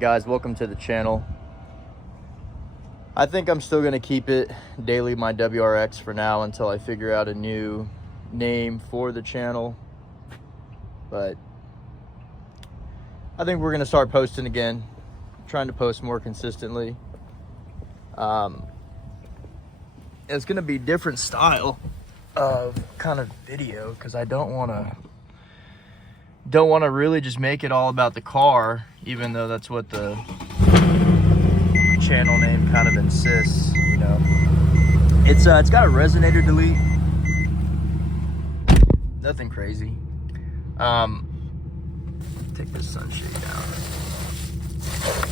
Guys, welcome to the channel. I think I'm still going to keep it Daily My WRX for now until I figure out a new name for the channel. But I think we're going to start posting again, trying to post more consistently. It's going to be different style of kind of video because I don't want to really just make it all about the car, even though that's what the channel name kind of insists, you know. It's got a resonator delete, nothing crazy. Take this sunshade down.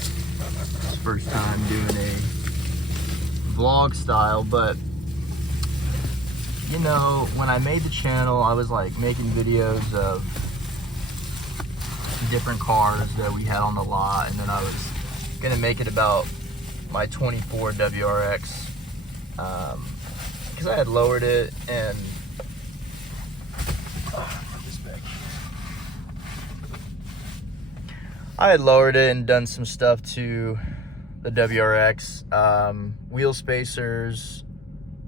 It's first time doing a vlog style, but you know, when I made the channel, I was like making videos of different cars that we had on the lot, and then I was gonna make it about my 24 WRX because I had lowered it and I had lowered it and done some stuff to the WRX, wheel spacers,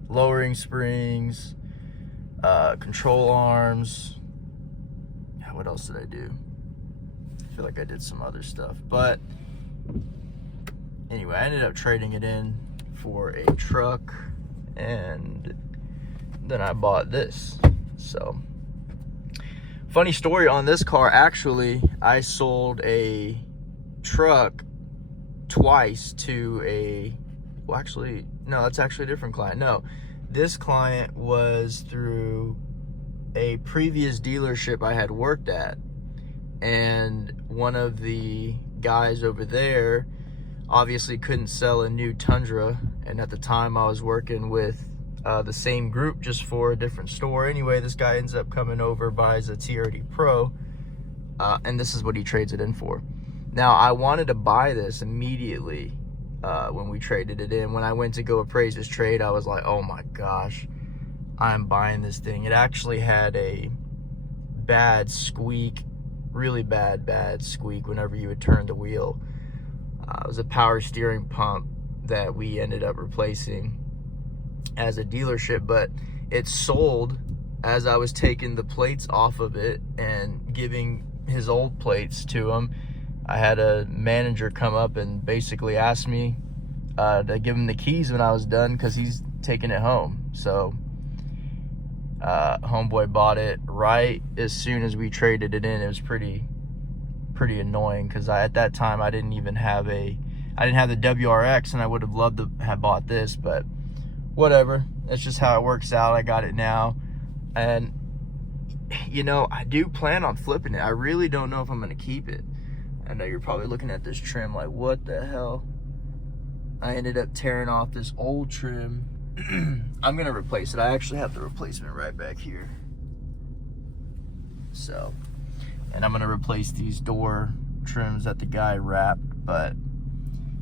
lowering springs, control arms. Yeah, what else did I do? I feel like I did some other stuff, but anyway, I ended up trading it in for a truck, and then I bought this. So, funny story on this car, actually, I sold a truck twice to a, well, actually, no, that's actually a different client. No, this client was through a previous dealership I had worked at, and one of the guys over there obviously couldn't sell a new Tundra, and at the time I was working with the same group just for a different store. Anyway, this guy ends up coming over, buys a TRD Pro, and this is what he trades it in for. Now, I wanted to buy this immediately when we traded it in. When I went to go appraise this trade, I was like, oh my gosh, I'm buying this thing. It actually had a bad squeak, really bad squeak whenever you would turn the wheel. It was a power steering pump that we ended up replacing as a dealership, but it sold as I was taking the plates off of it and giving his old plates to him. I had a manager come up and basically ask me to give him the keys when I was done because he's taking it home. So homeboy bought it right as soon as we traded it in. It was pretty annoying because at that time I didn't have the WRX, and I would have loved to have bought this, but whatever, that's just how it works out. I got it now, and you know, I do plan on flipping it. I really don't know if I'm gonna keep it. I know you're probably looking at this trim like, what the hell? I ended up tearing off this old trim. I'm gonna replace it. I actually have the replacement right back here. So, and I'm gonna replace these door trims that the guy wrapped. But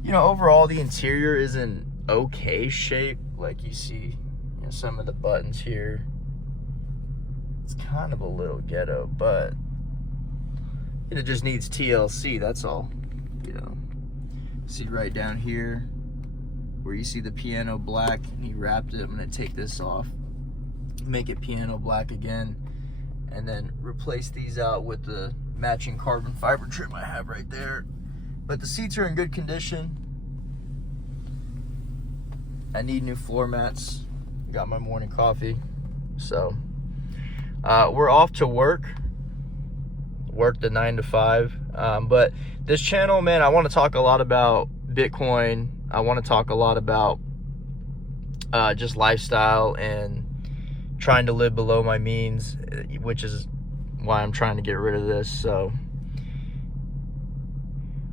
you know, overall the interior is in okay shape. Like you see, you know, some of the buttons here, it's kind of a little ghetto, but it just needs TLC, that's all. You know, see right down here where you see the piano black, and he wrapped it. I'm gonna take this off, make it piano black again, and then replace these out with the matching carbon fiber trim I have right there. But the seats are in good condition. I need new floor mats. Got my morning coffee. So we're off to work the 9 to 5. But this channel, man, I want to talk a lot about Bitcoin. I want to talk a lot about just lifestyle and trying to live below my means, which is why I'm trying to get rid of this. So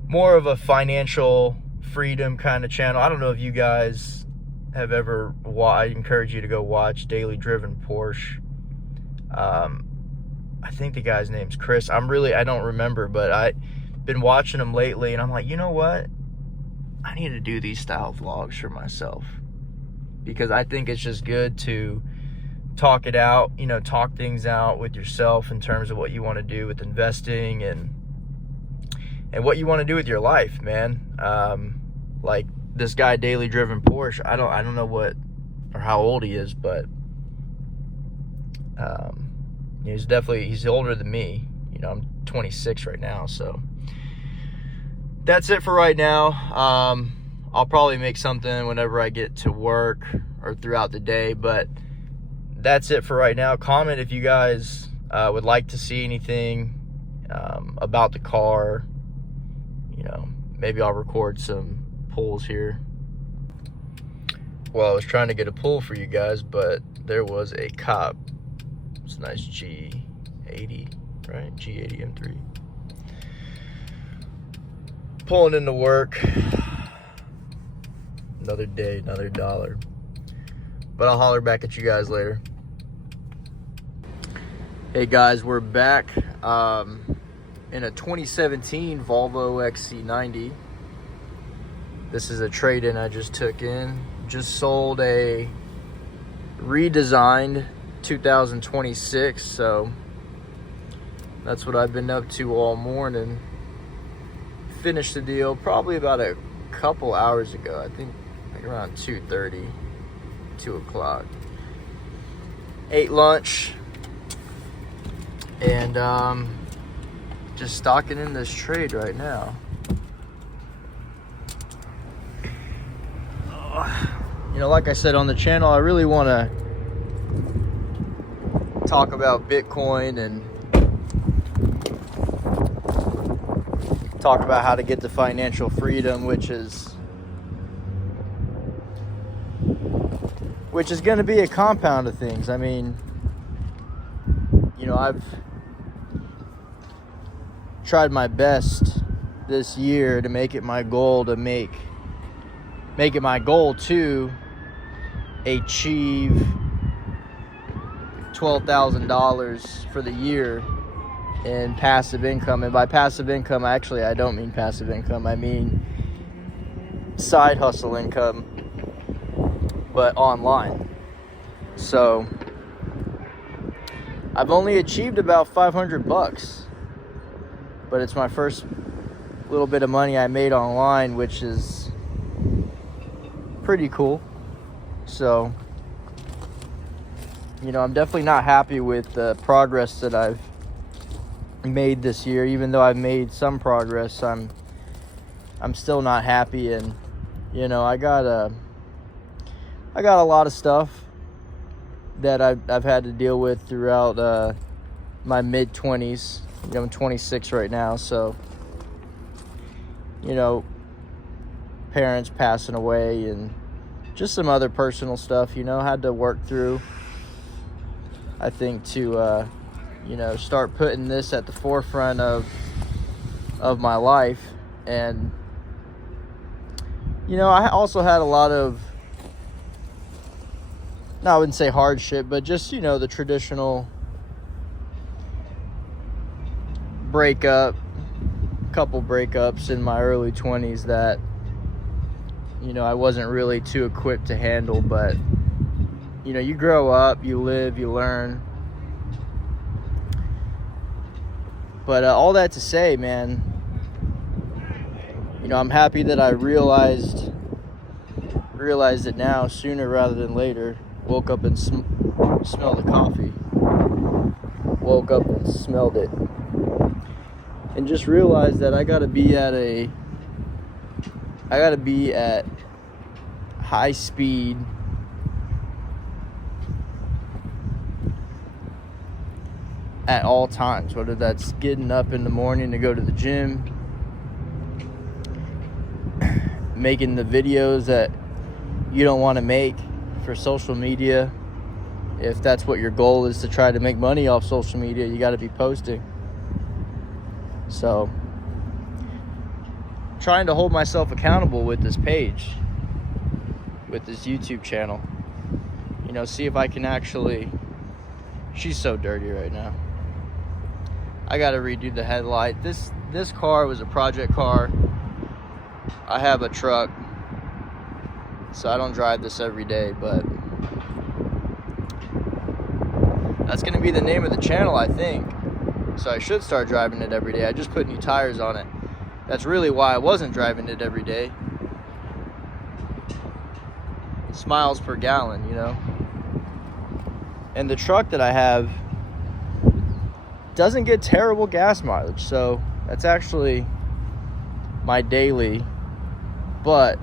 more of a financial freedom kind of channel. I don't know if you guys have ever I encourage you to go watch Daily Driven Porsche. I think the guy's name's Chris. I don't remember, but I've been watching him lately, and I'm like, you know what? I need to do these style vlogs for myself, because I think it's just good to talk it out, you know, talk things out with yourself in terms of what you want to do with investing and and what you want to do with your life, man. Like this guy, Daily Driven Porsche, I don't know what or how old he is, but he's older than me. You know, I'm 26 right now, so that's it for right now. I'll probably make something whenever I get to work or throughout the day, but that's it for right now. Comment if you guys would like to see anything about the car. You know, maybe I'll record some pulls here. Well, I was trying to get a pull for you guys, but there was a cop. It's a nice G80, right? G80 M3. Pulling into work. Another day, another dollar. But I'll holler back at you guys later. Hey guys, we're back in a 2017 Volvo XC90. This is a trade-in I just took in. Just sold a redesigned 2026, so that's what I've been up to all morning. Finished the deal probably about a couple hours ago. I think like around 2:30, 2 o'clock. Ate lunch and just stocking in this trade right now. You know, like I said on the channel, I really want to talk about Bitcoin and talk about how to get to financial freedom, which is going to be a compound of things. I mean, you know, I've tried my best this year to make it my goal to make it my goal to achieve $12,000 for the year in passive income. And by passive income, actually, I don't mean passive income. I mean side hustle income, but online. So I've only achieved about $500, but it's my first little bit of money I made online, which is pretty cool. So, you know, I'm definitely not happy with the progress that I've made this year. Even though I've made some progress, I'm still not happy. And you know, I got a lot of stuff that I've had to deal with throughout my mid-20s. You know, I'm 26 right now, so you know, parents passing away and just some other personal stuff, you know, had to work through. I think to you know, start putting this at the forefront of my life. And you know, I also had a lot of, no, I wouldn't say hardship, but just, you know, the traditional couple breakups in my early 20s that, you know, I wasn't really too equipped to handle. But you know, you grow up, you live, you learn. But all that to say, man, you know, I'm happy that I realized it now, sooner rather than later. Woke up and smelled the coffee. Woke up and smelled it. And just realized that I gotta be at high speed at all times, whether that's getting up in the morning to go to the gym, making the videos that you don't want to make for social media. If that's what your goal is, to try to make money off social media, you got to be posting. So, trying to hold myself accountable with this page, with this YouTube channel. You know, see if I can actually... She's so dirty right now. I gotta redo the headlight. This car was a project car. I have a truck, so I don't drive this every day, but that's gonna be the name of the channel, I think. So I should start driving it every day. I just put new tires on it. That's really why I wasn't driving it every day. It's miles per gallon, you know. And the truck that I have doesn't get terrible gas mileage, so that's actually my daily. But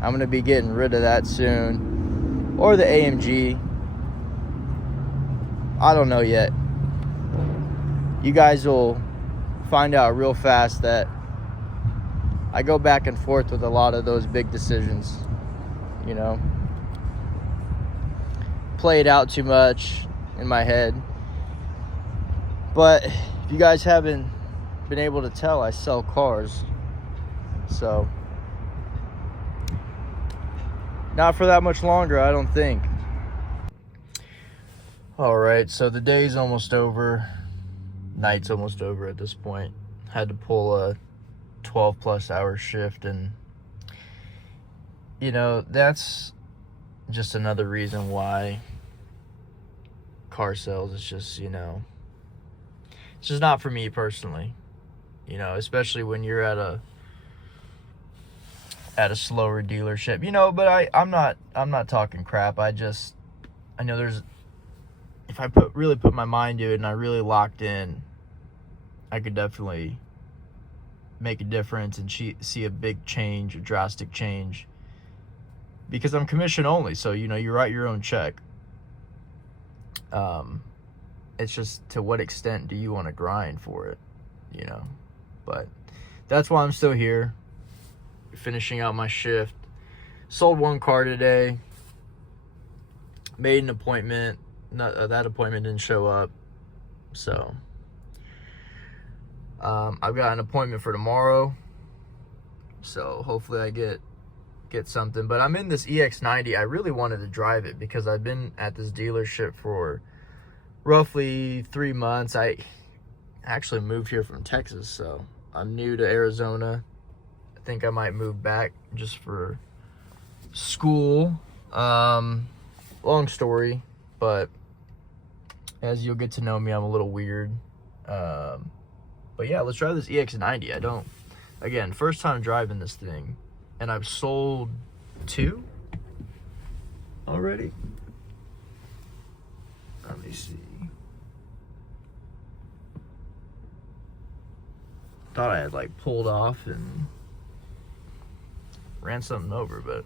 I'm gonna be getting rid of that soon, or the AMG. I don't know yet. You guys will find out real fast that I go back and forth with a lot of those big decisions, you know. Play it out too much in my head. But if you guys haven't been able to tell, I sell cars. So, not for that much longer, I don't think. All right, so the day's almost over. Night's almost over at this point. Had to pull a 12 plus hour shift, and you know, that's just another reason why car sales is just, you know, it's just not for me personally, you know, especially when you're at a slower dealership, you know. But I'm not talking crap. I know there's, if I really put my mind to it and I really locked in, I could definitely make a difference and see a big change, a drastic change, because I'm commission only. So, you know, you write your own check. It's just, to what extent do you want to grind for it, you know? But that's why I'm still here, finishing out my shift. Sold one car today, made an appointment. That appointment didn't show up, so I've got an appointment for tomorrow, so hopefully I get something. But I'm in this EX90. I really wanted to drive it because I've been at this dealership for roughly 3 months. I actually moved here from Texas, so I'm new to Arizona. I think I might move back just for school. Long story, but as you'll get to know me, I'm a little weird. But yeah, let's try this EX90. Again, first time driving this thing, and I've sold 2 already. Let me see. Thought I had like pulled off and ran something over, but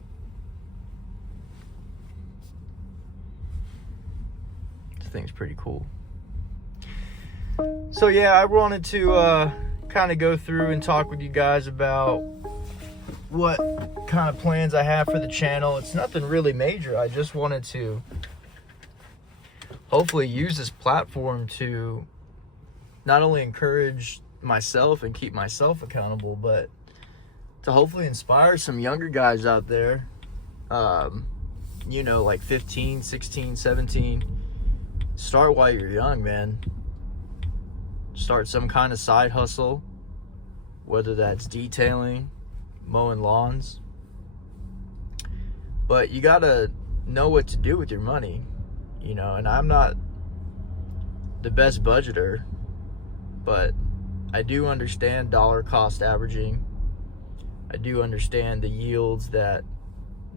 this thing's pretty cool. So yeah, I wanted to kind of go through and talk with you guys about what kind of plans I have for the channel. It's nothing really major. I just wanted to hopefully use this platform to not only encourage myself and keep myself accountable, but to hopefully inspire some younger guys out there, you know, like 15, 16, 17. Start while you're young, man. Start some kind of side hustle, whether that's detailing, mowing lawns. But you gotta know what to do with your money, you know. And I'm not the best budgeter, but I do understand dollar cost averaging. I do understand the yields that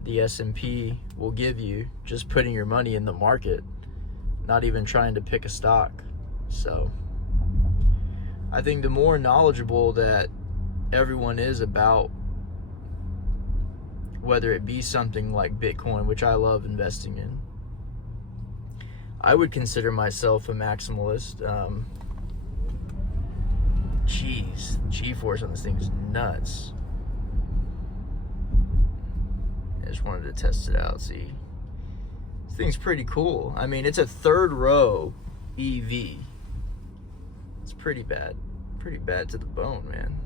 the S&P will give you just putting your money in the market, not even trying to pick a stock. So I think the more knowledgeable that everyone is about, whether it be something like Bitcoin, which I love investing in, I would consider myself a maximalist. Jeez, G-force on this thing is nuts. I just wanted to test it out, see. This thing's pretty cool. I mean, it's a third row EV. It's pretty bad to the bone, man.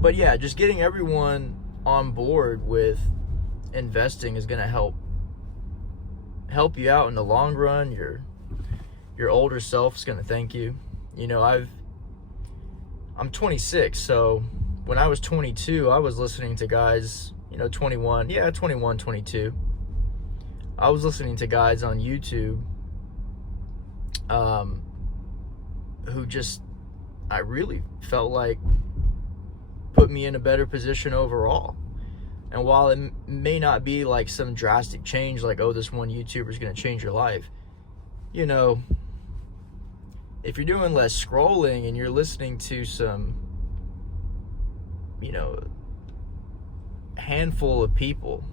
But yeah, just getting everyone on board with investing is gonna help you out in the long run. Your older self is gonna thank you. You know, I'm 26, so when I was 22, I was listening to guys, you know, 21, 22. I was listening to guys on YouTube who just, I really felt like put me in a better position overall. And while it may not be like some drastic change, like, oh, this one YouTuber is going to change your life, you know, if you're doing less scrolling and you're listening to some, you know, handful of people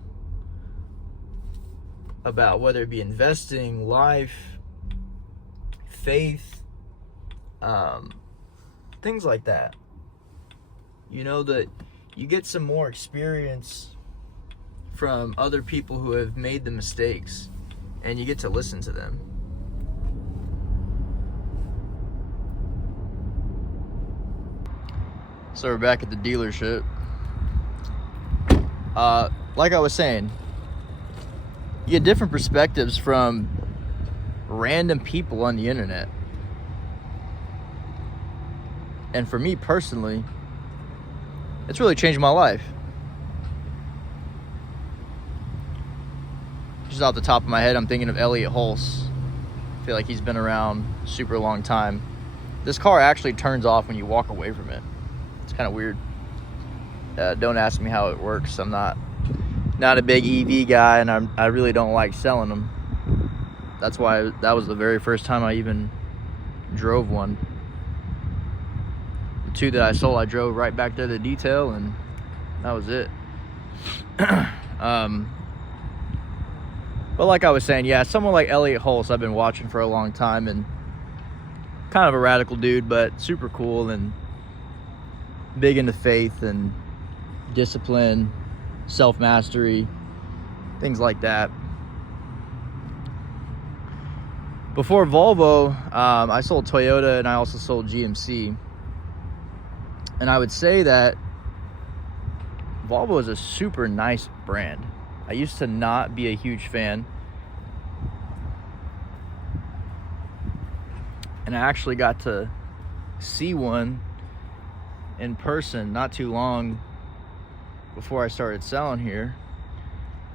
about whether it be investing, life, faith, things like that, you know, that you get some more experience from other people who have made the mistakes, and you get to listen to them. So we're back at the dealership. Like I was saying, you get different perspectives from random people on the internet. And for me personally, it's really changed my life. Just off the top of my head, I'm thinking of Elliott Hulse. I feel like he's been around a super long time. This car actually turns off when you walk away from it. It's kind of weird. Don't ask me how it works. I'm not a big EV guy, and I really don't like selling them. That's why that was the very first time I even drove one. The two that I sold, I drove right back there to the detail, and that was it. But like I was saying, yeah, someone like Elliott Hulse I've been watching for a long time, and kind of a radical dude, but super cool and big into faith and discipline, self-mastery, things like that. Before Volvo, I sold Toyota, and I also sold GMC. And I would say that Volvo is a super nice brand. I used to not be a huge fan. And I actually got to see one in person not too long before I started selling here.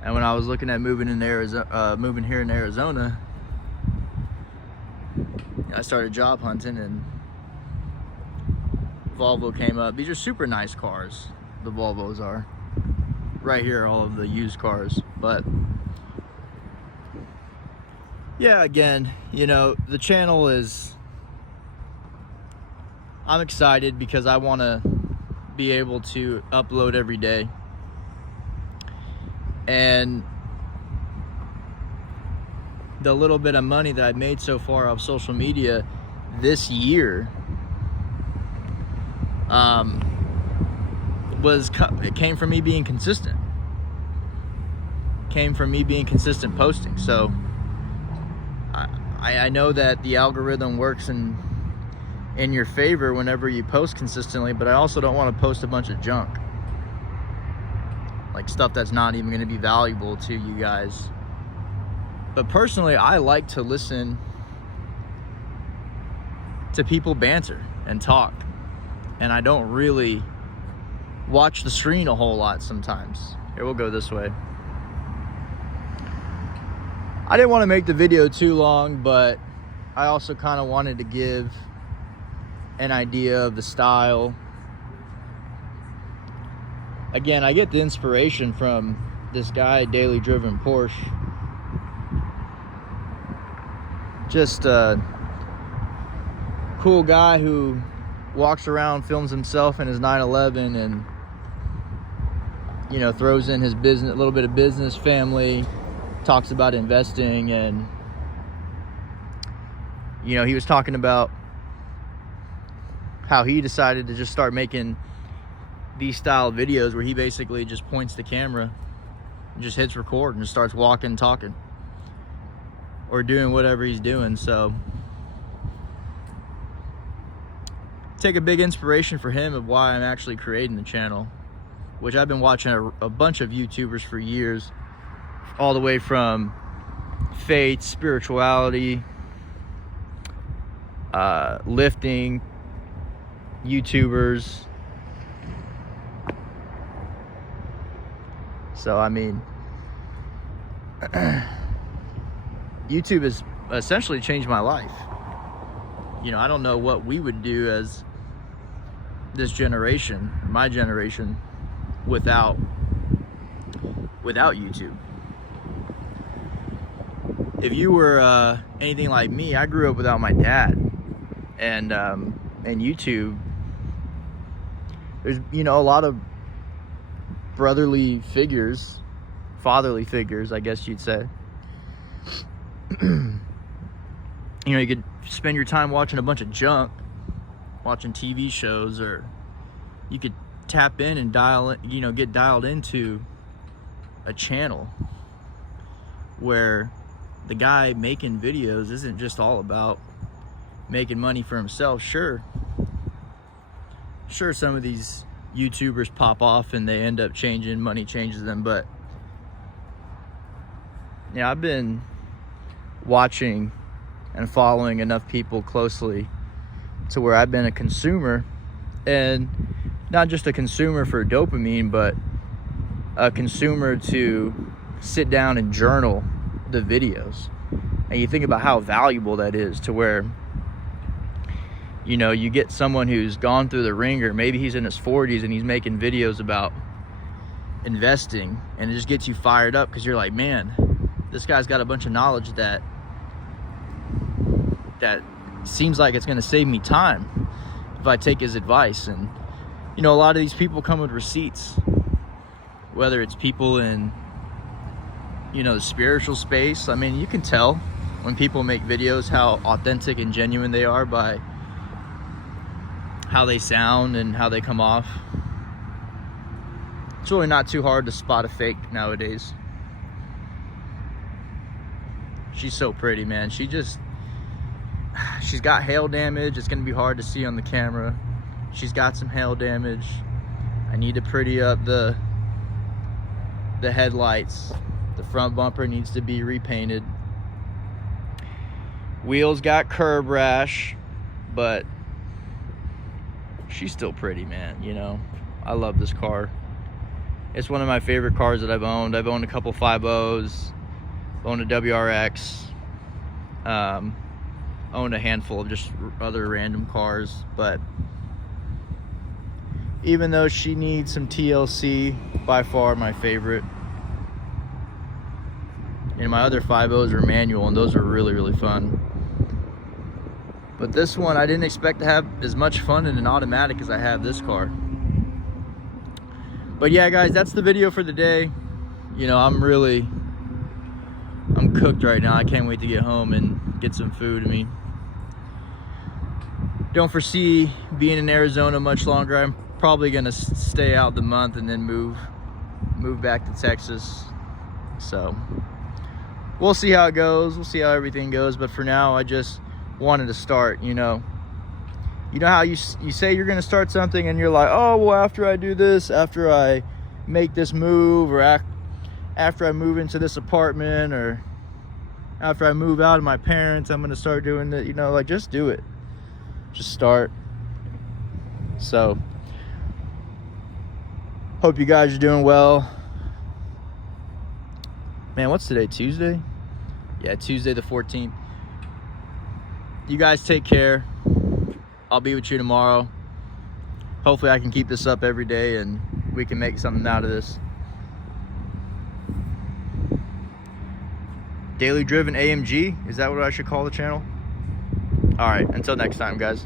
And when I was looking at moving here in Arizona, I started job hunting, and Volvo came up. These are super nice cars, the Volvos are. Right here, all of the used cars. But yeah, again, you know, the channel is, I'm excited because I want to be able to upload every day. And the little bit of money that I've made so far off social media this year, it came from me being consistent. Came from me being consistent posting. So I know that the algorithm works in your favor whenever you post consistently, but I also don't want to post a bunch of junk, like stuff that's not even going to be valuable to you guys. But personally, I like to listen to people banter and talk, and I don't really watch the screen a whole lot sometimes. Here, we'll go this way. I didn't want to make the video too long, but I also kind of wanted to give an idea of the style. Again, I get the inspiration from this guy, Daily Driven Porsche. Just a cool guy who walks around, films himself in his 911, and, you know, throws in his business, a little bit of business, family, talks about investing. And, you know, he was talking about how he decided to just start making these style videos where he basically just points the camera and just hits record and just starts walking, talking, or doing whatever he's doing. So take a big inspiration for him of why I'm actually creating the channel, which I've been watching a bunch of YouTubers for years, all the way from faith, spirituality, lifting YouTubers. So I mean, YouTube has essentially changed my life. you know, I don't know what we would do as this generation, my generation, without YouTube. If you were anything like me, I grew up without my dad, and YouTube. There's, you know, a lot of brotherly figures, fatherly figures, I guess you'd say. You know, you could spend your time watching a bunch of junk, watching TV shows, or you could tap in and dial in, you know, get dialed into a channel where the guy making videos isn't just all about making money for himself. Sure, some of these YouTubers pop off and they end up changing, money changes them, but yeah, I've been watching and following enough people closely to where I've been a consumer, and not just a consumer for dopamine, but a consumer to sit down and journal the videos. And you think about how valuable that is, to where, you know, you get someone who's gone through the ringer, maybe he's in his 40s and he's making videos about investing, and it just gets you fired up because you're like, man, this guy's got a bunch of knowledge that seems like it's going to save me time if I take his advice. And you know, a lot of these people come with receipts, whether it's people in, you know, the spiritual space. I mean, you can tell when people make videos how authentic and genuine they are by how they sound and how they come off. It's really not too hard to spot a fake nowadays. She's so pretty, man. She's got hail damage. It's gonna be hard to see on the camera. She's got some hail damage. I need to pretty up the headlights. The front bumper needs to be repainted. Wheels got curb rash, but she's still pretty, man. You know, I love this car. It's one of my favorite cars that I've owned. I've owned a couple 5.0s, owned a WRX, owned a handful of just other random cars. But even though she needs some TLC, by far my favorite. And my other 5.0s are manual, and those are really, really fun. But this one, I didn't expect to have as much fun in an automatic as I have this car. But yeah, guys, that's the video for the day. You know, I'm cooked right now. I can't wait to get home and get some food in me. Don't foresee being in Arizona much longer. I'm probably gonna stay out the month and then move back to Texas. So we'll see how it goes. We'll see how everything goes. But for now, I just wanted to start. You know how you say you're gonna start something and you're like, oh well, after I do this, after I make this move, or after I move into this apartment, or after I move out of my parents, I'm gonna start doing that. You know, like, just do it. Just start. So hope you guys are doing well. Man, what's today? Tuesday? Yeah, Tuesday the 14th. You guys take care. I'll be with you tomorrow. Hopefully I can keep this up every day and we can make something out of this. Daily Driven AMG, is that what I should call the channel? All right, until next time, guys.